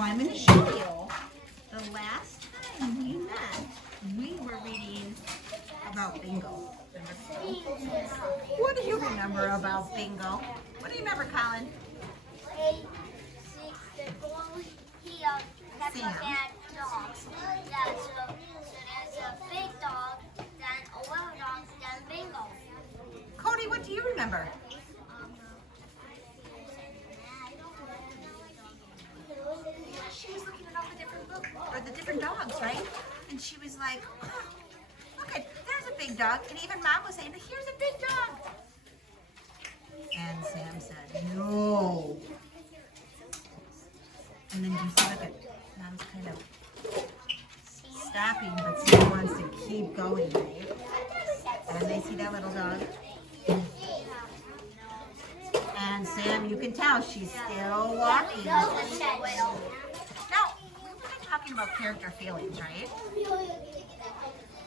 I'm going to show you. The last time we met, we were reading about bingo. What do you remember about bingo? What do you remember, Colin? That's a bad dog. Yeah, so there's a big dog, then a little dog, then bingo. Cody, what do you remember? She was looking at all the different books, or the different dogs, right? And she was like, oh, look at, there's a big dog. And even Mom was saying, here's a big dog. And Sam said, no. And then you see, look at, Mom's kind of stopping, but Sam wants to keep going, right? And they see that little dog. And Sam, you can tell she's still walking. Now, we were talking about character feelings, right?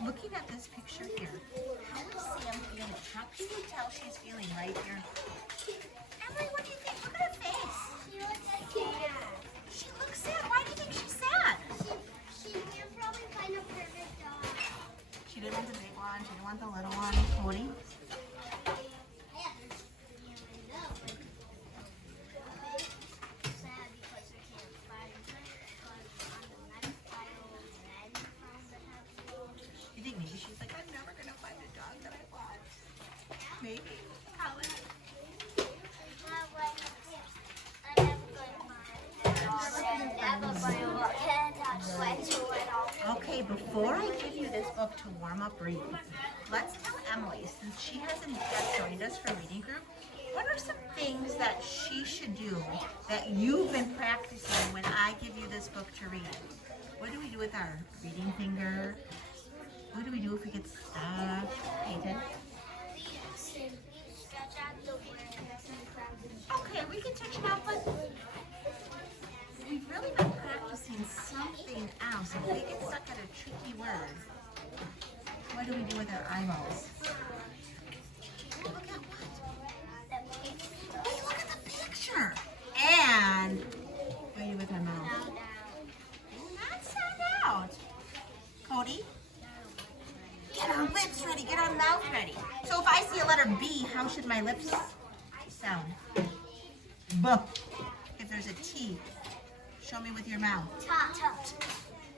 Looking at this picture here, how is Sam feeling? How can you tell she's feeling right here? Emily, what do you think? Look at her face. She looks sad. Why do you think she's sad? She can probably find a perfect dog. She didn't want the big one. She didn't want the little one. Cody? You think maybe she's like, I'm never going to find a dog that I want? Maybe. Colin? Okay, before I give you this book to warm up reading, let's tell Emily, since she hasn't yet joined us for reading group, what are some things that she should do that you've been practicing when I give you this book to read? What do we do with our reading finger? What do we do if we get stuck? Peyton? Okay, we can touch it out, but we've really been practicing something else. If we get stuck at a tricky word, what do we do with our eyeballs? Look at what? Wait, look at the picture. And what do we do with our mouth? Not sound out. Cody? Get our lips ready. Get our mouth ready. So if I see a letter B, how should my lips sound? B. If there's a T, show me with your mouth.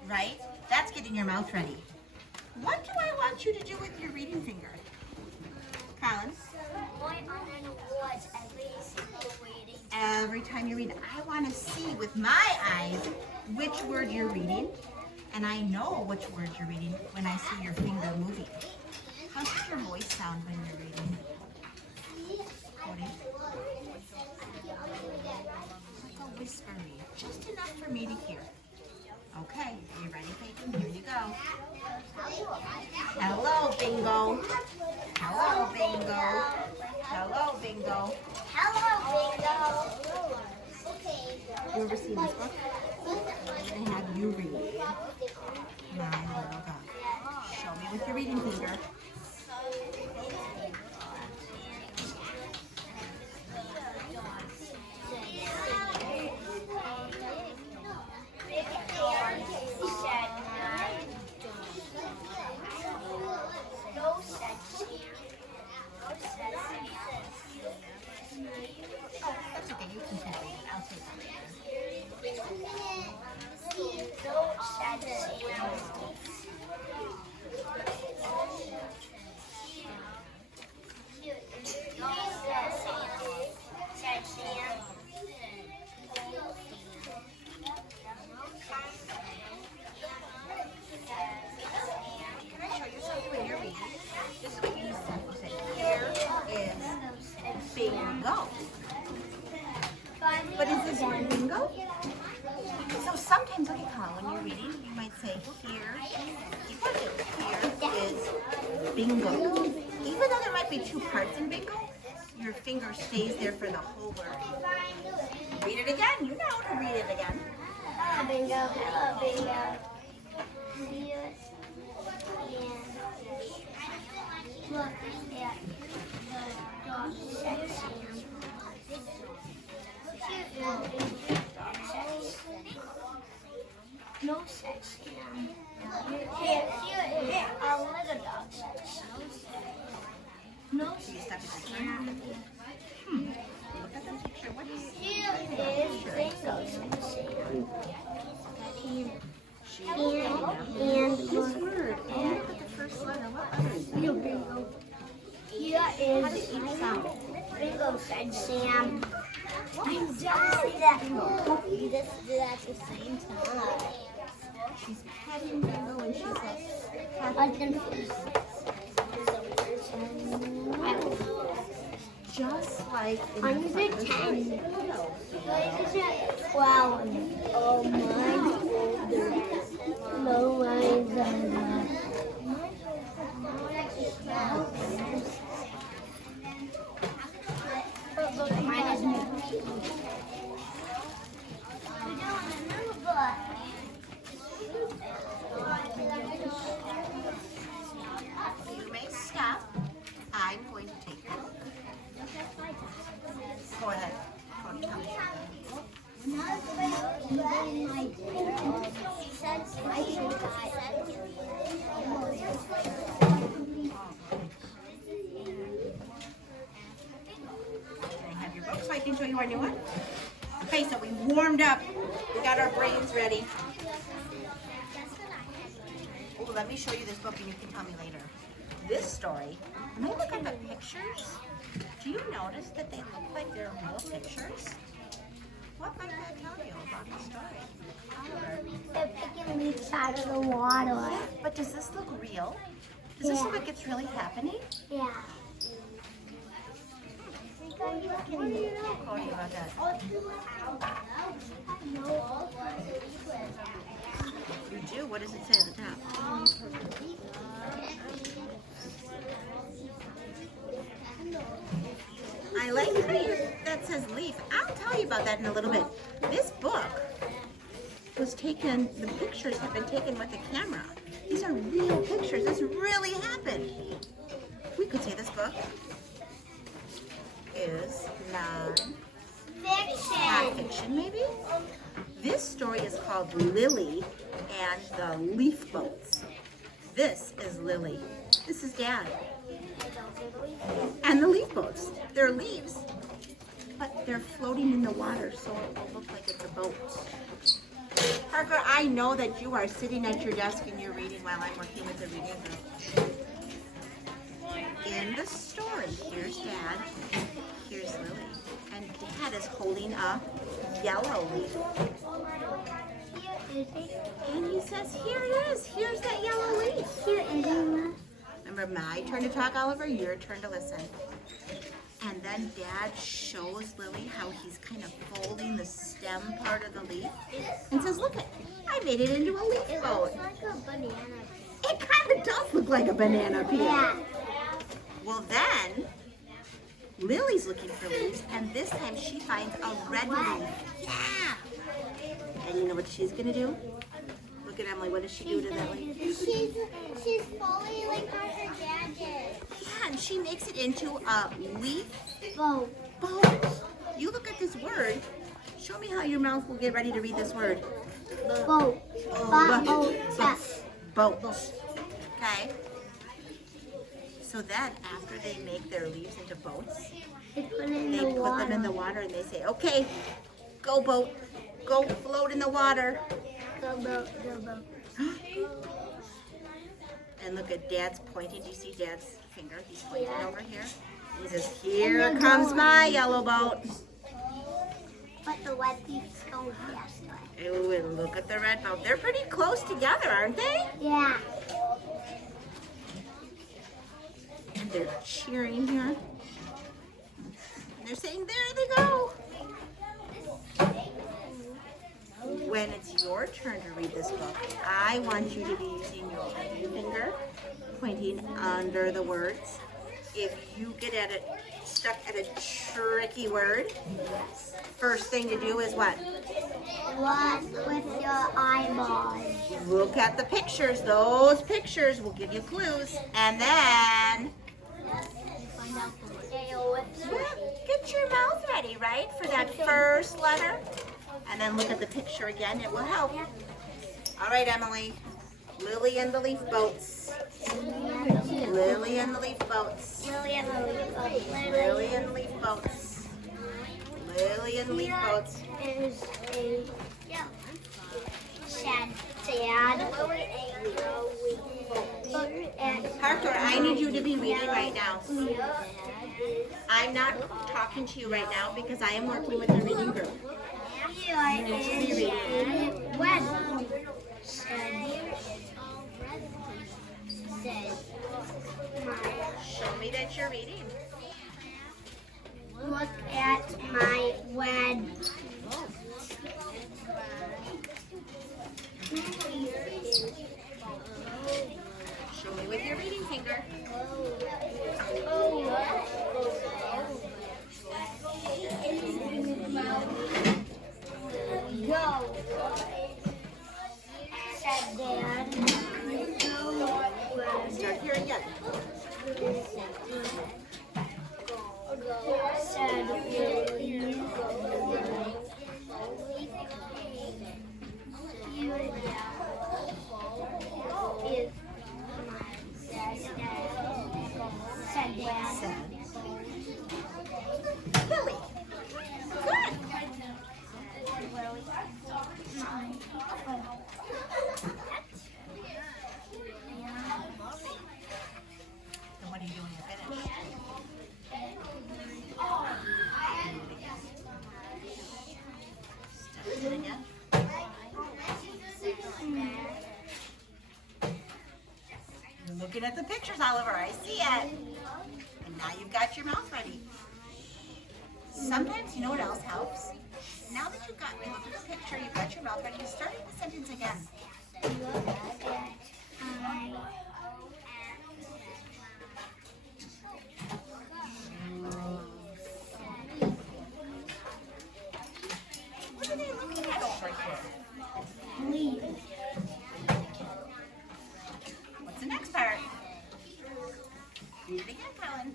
Right? That's getting your mouth ready. What do I want you to do with your reading finger? Colin? Every time you read, I want to see with my eyes which word you're reading. And I know which word you're reading when I see your finger moving. How does your voice sound when you're reading? Cody? Like a whispery, just enough for me to hear. Okay, are you ready, Peyton? Here you go. Hello, Bingo. Hello, Bingo. Hello, Bingo. You ever seen this book? I'm going to have you read My Little Dog. Show me with your reading finger. That's okay, you can tell me. I'll take it. Can I show you something when you're reading? This is what you said. You said, here is bingo. But is this bingo? So sometimes, okay, Colin, when you're reading, you might say, here is bingo. Even though there might be two parts in bingo, your finger stays there for the whole word. Read it again. You know how to read it again. Hello, bingo. Hello, bingo. Look at the dog section. listen. Look at the picture. What is Here is Bingo Sam. And this word? And look at the first letter. What letter is it? Bingo. Here is Bingo said Sam. I'm sorry that you just did at the same time. She's petting Bingo and she says, I can just like in the I'm front of the 10. story. 12. Oh my God. No, my You may stop. I'm going to take it. Go ahead. Can I have your book so I can show you our new one? Okay, so we warmed up. We got our brains ready. Oh, let me show you this book and you can tell me later. This story, when I look at the pictures, do you notice that they look like they're real pictures? What might that tell you about the story? They're picking leaves out of the water. But does this look real? Does this look like it's really happening? Yeah. What do you know, Cody, about that? You do? What does it say at the top? I like the leaf that says leaf. I'll tell you about that in a little bit. This book was taken, the pictures have been taken with the camera. These are real pictures. This really happened. We could say this book is non-fiction, maybe? This story is called Lily and the Leaf Boats. This is Lily. This is Dad. And the leaf boats. They're leaves, but they're floating in the water, so it will look like it's a boat. Parker, I know that you are sitting at your desk and you're reading while I'm working with the reading group. In the story, here's Dad, here's Lily, and Dad is holding a yellow leaf. And he says, here it is, here's that yellow leaf. Here is it. Remember, my turn to talk, Oliver, your turn to listen. And then Dad shows Lily how he's kind of folding the stem part of the leaf and says, look, I made it into a leaf boat. It's like a banana. It kind of does look like a banana peel. Yeah. Well, then, Lily's looking for leaves, and this time she finds a red leaf. Yeah. And you know what she's going to do? Look at Emily. What does she do to that leaf? She's folding like how her dad did. Yeah, and she makes it into a leaf Boat. boat. You look at this word. Show me how your mouth will get ready to read this word. Boat. Boat. Okay. So then, after they make their leaves into boats, They put it in they the put water. them in the water and they say, okay, go boat, go float in the water. Go boat. Go boat. And look at Dad's pointing. Do you see Dad's finger? He's pointing Yeah. over here. He says, here comes my yellow boat. But the red leaves go faster. Ooh, and look at the red boat. They're pretty close together, aren't they? Yeah. And they're cheering here. And they're saying, there they go. When it's your turn to read this book, I want you to be using your finger, pointing under the words. If you get stuck at a tricky word, first thing to do is what? What with your eyeballs? Look at the pictures. Those pictures will give you clues. And then Find out the tail get your mouth ready, right, for that first letter. And then look at the picture again. It will help. All right, Emily. Lily and the leaf boats. with Lily and the leaf boats. Lily and the leaf boats. Lily and the leaf boats. Lily and the leaf boats. Is a sad. Parker, I need you to be reading right now. I'm not talking to you right now because I am working with the reading group. Show me that you're reading. Look at my wed. Show me with your reading finger. Go. Said Dad. Start here again. Said Lily. Said Dad. Sad. Lily. Good. And what are you doing to finish? Start it again. You're looking at the pictures, Oliver. I see it. And now you've got your mouth ready. Sometimes, you know what else helps? Now that you've got rid of the picture, you've got your mouth ready, you start the sentence again. What are they looking at over here? What's the next part? Read it again, Colin.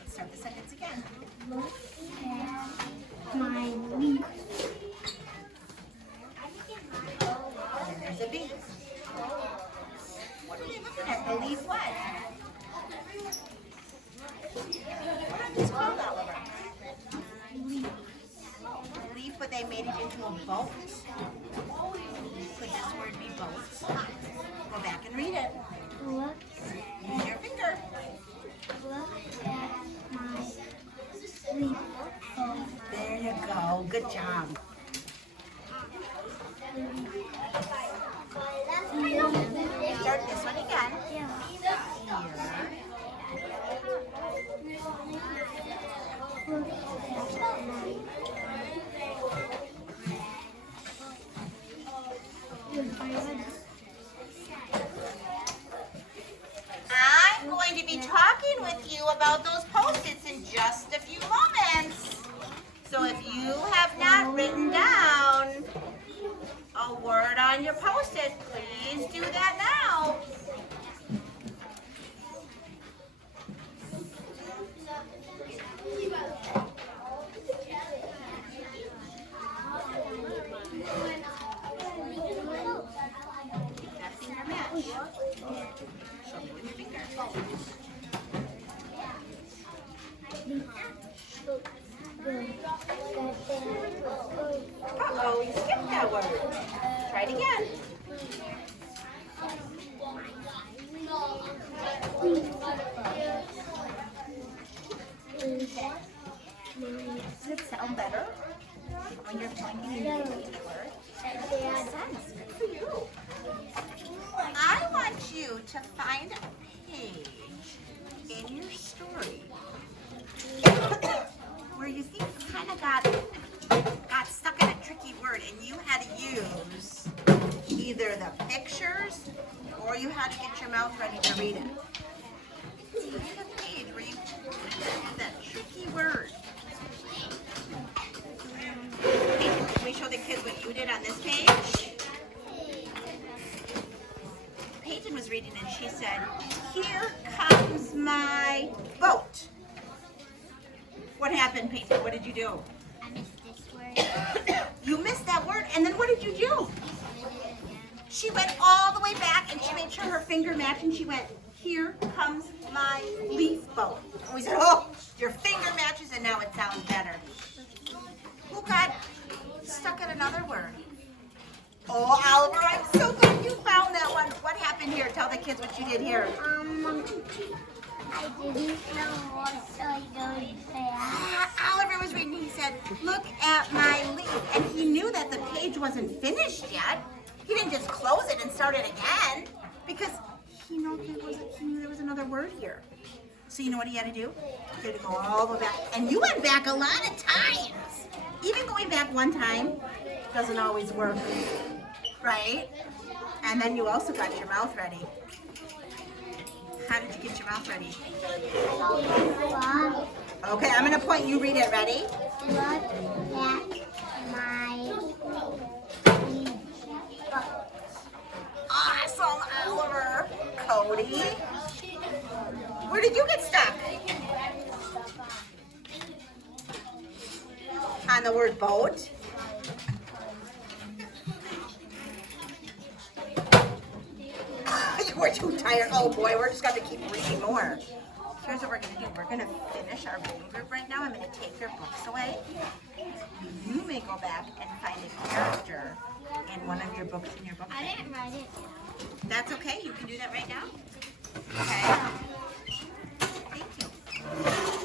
Let's start the sentence again. Look at my leaf. And there's a bee. What are you looking at? The leaf what? What are these called, Oliver? A leaf, but they made it into a boat. Could this word be boat? Go back and read it. Look Use your finger. at my leaf. There you go. Good job. Start this one again. Here. I'm going to be talking with you about those Post-its in just a few moments. So if you have not written down a word on your Post-it, please do that now. That finger match. Show me with your finger. Uh-oh, you skipped that word. Try it again. Does it sound better when you're pointing and repeating the word? Makes sense. Good for you. I want you to find a page in your story where you think you kind of got stuck in a tricky word and you had to use either the pictures or you had to get your mouth ready to read it. Find a page where you had that tricky word. Can we show the kids what you did on this page? Peyton was reading and she said, "Here comes my boat." What happened, Peyton? What did you do? I missed this word. You missed that word, and then what did you do? She went all the way back and she made sure her finger matched and she went, here comes my leaf boat. And we said, oh, your finger matches and now it sounds better. Who got stuck at another word? Oh, Oliver, I'm so glad you found that one. What happened here? Tell the kids what you did here. I didn't know what I going to say. Oliver was reading, he said, look at my leaf. And he knew that the page wasn't finished yet. He didn't just close it and start it again because he knew there was another word here. So you know what he had to do? He had to go all the way back. And you went back a lot of times. Even going back one time doesn't always work, right? And then you also got your mouth ready. How did you get your mouth ready? Okay, I'm going to point, you read it. Ready? Look at my Awesome, Oliver. Cody, where did you get stuck? On the word boat? We're too tired. Oh boy, we're just going to keep reading more. Here's what we're going to do. We're going to finish our reading group right now. I'm going to take your books away. You may go back and find a character in one of your books in your book. I didn't write it. That's okay. You can do that right now. Okay. Thank you.